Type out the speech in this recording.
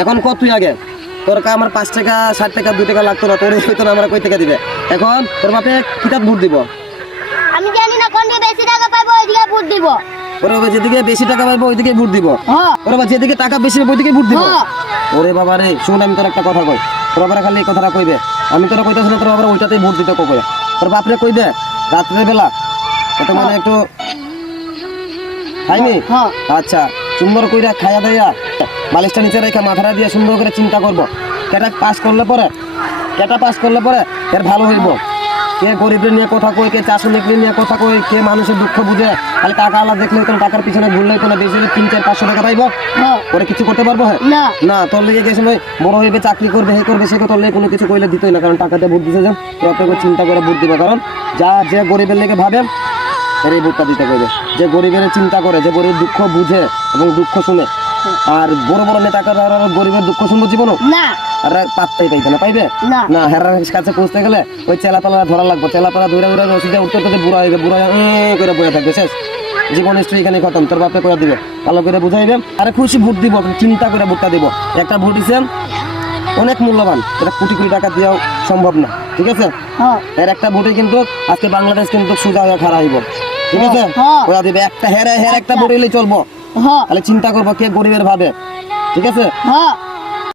এখন কত তুই আগে তোর আমার 5 টাকা 60 টাকা 2 টাকা লাগতো না, তোর হইতো না, আমরা কই টাকা দিবে? এখন তোর বাপে কিতাব ভোট দিব। আমি জানি না কোন দিকে বেশি টাকা পাবো ওইদিকে ভোট দিব। ওরে বাবা যেদিকে বেশি টাকা পাইবো ওইদিকে ভোট দিব। হ্যাঁ ওরে বাবা যেদিকে টাকা বেশি পাবো ওইদিকে ভোট দিব। হ্যাঁ। ওরে বাবা রে শুন, আমি তোর একটা কথা কই, তোর বাবারা খালি এই কথাটা কইবে, আমি তোরা কইতাছি না, তোর বাবারা ওইটাতেই ভোট দিতে কই। তোর বাপরে কইবে রাত্রে বেলা এটা মানে একটু খাইনি। হ্যাঁ। আচ্ছা সুন্দর কইরা খাইয়া দাইয়া বালিশটা নিচে রেখে মাথাটা দিয়ে সুন্দর করে চিন্তা করবো কেটা পাস করলে পরে এর ভালো হইব। কে গরিবের নিয়ে কথা কই, কে চাষনিকদের নিয়ে কথা কই, কে মানুষের দুঃখ বুঝে, খালি টাকা আলা দেখলে কোনো টাকার পিছনে ঘুরলে কোনো বেশি 300-500 টাকা পাইবো, হ্যাঁ। ওরা কিছু করতে পারবো? হ্যাঁ না না, তোর লেগে গেছে নয় বড় হইবে চাকরি করবে হে করবে সে তোর লেগে কোনো কিছু কইলে দিতই না, কারণ টাকাতে ভোট দিতে যান তো আপনাকে চিন্তা করে ভোট দিবে। কারণ যা যে গরিবের লেগে ভাবে এর এই ভোটটা দিতে কইবে, যে গরিবের চিন্তা করে, যে গরিবের দুঃখ বুঝে এবং দুঃখ শুনে। আর বড় বড় নেতা গরিবের দুঃখ শুনবো জীবনও না আর পাত্তাই পাইবে না, পাইবে না। না। হেরার কাছে পৌঁছতে গেলে ওই চেলাপালা ধরা লাগবে, চেলাপালা ধরে ওষুধে উঠতে উঠতে বুড়া হইবে, বুড়া করে বয়ে থাকবে, শেষ জীবন স্ত্রী এখানে খতম। তোর বাপে করে দিবে, ভালো করে বুঝাইবে, আরে খুশি ভোট দিব, চিন্তা করে ভোটটা দিব। একটা ভোট দিচ্ছেন অনেক মূল্যবান, এটা কোটি কোটি টাকা দেওয়াও সম্ভব না, ঠিক আছে? হ্যাঁ এর একটা ভোটে কিন্তু আজকে বাংলাদেশ কিন্তু সোজা হয়ে খাড়া হইব, ঠিক আছে? হ্যাঁ। ওরা দিবে একটা হের একটা ভোট হইলে চলবো, হ্যাঁ তাহলে চিন্তা করবো কে গরিবের ভাবে, ঠিক আছে? হ্যাঁ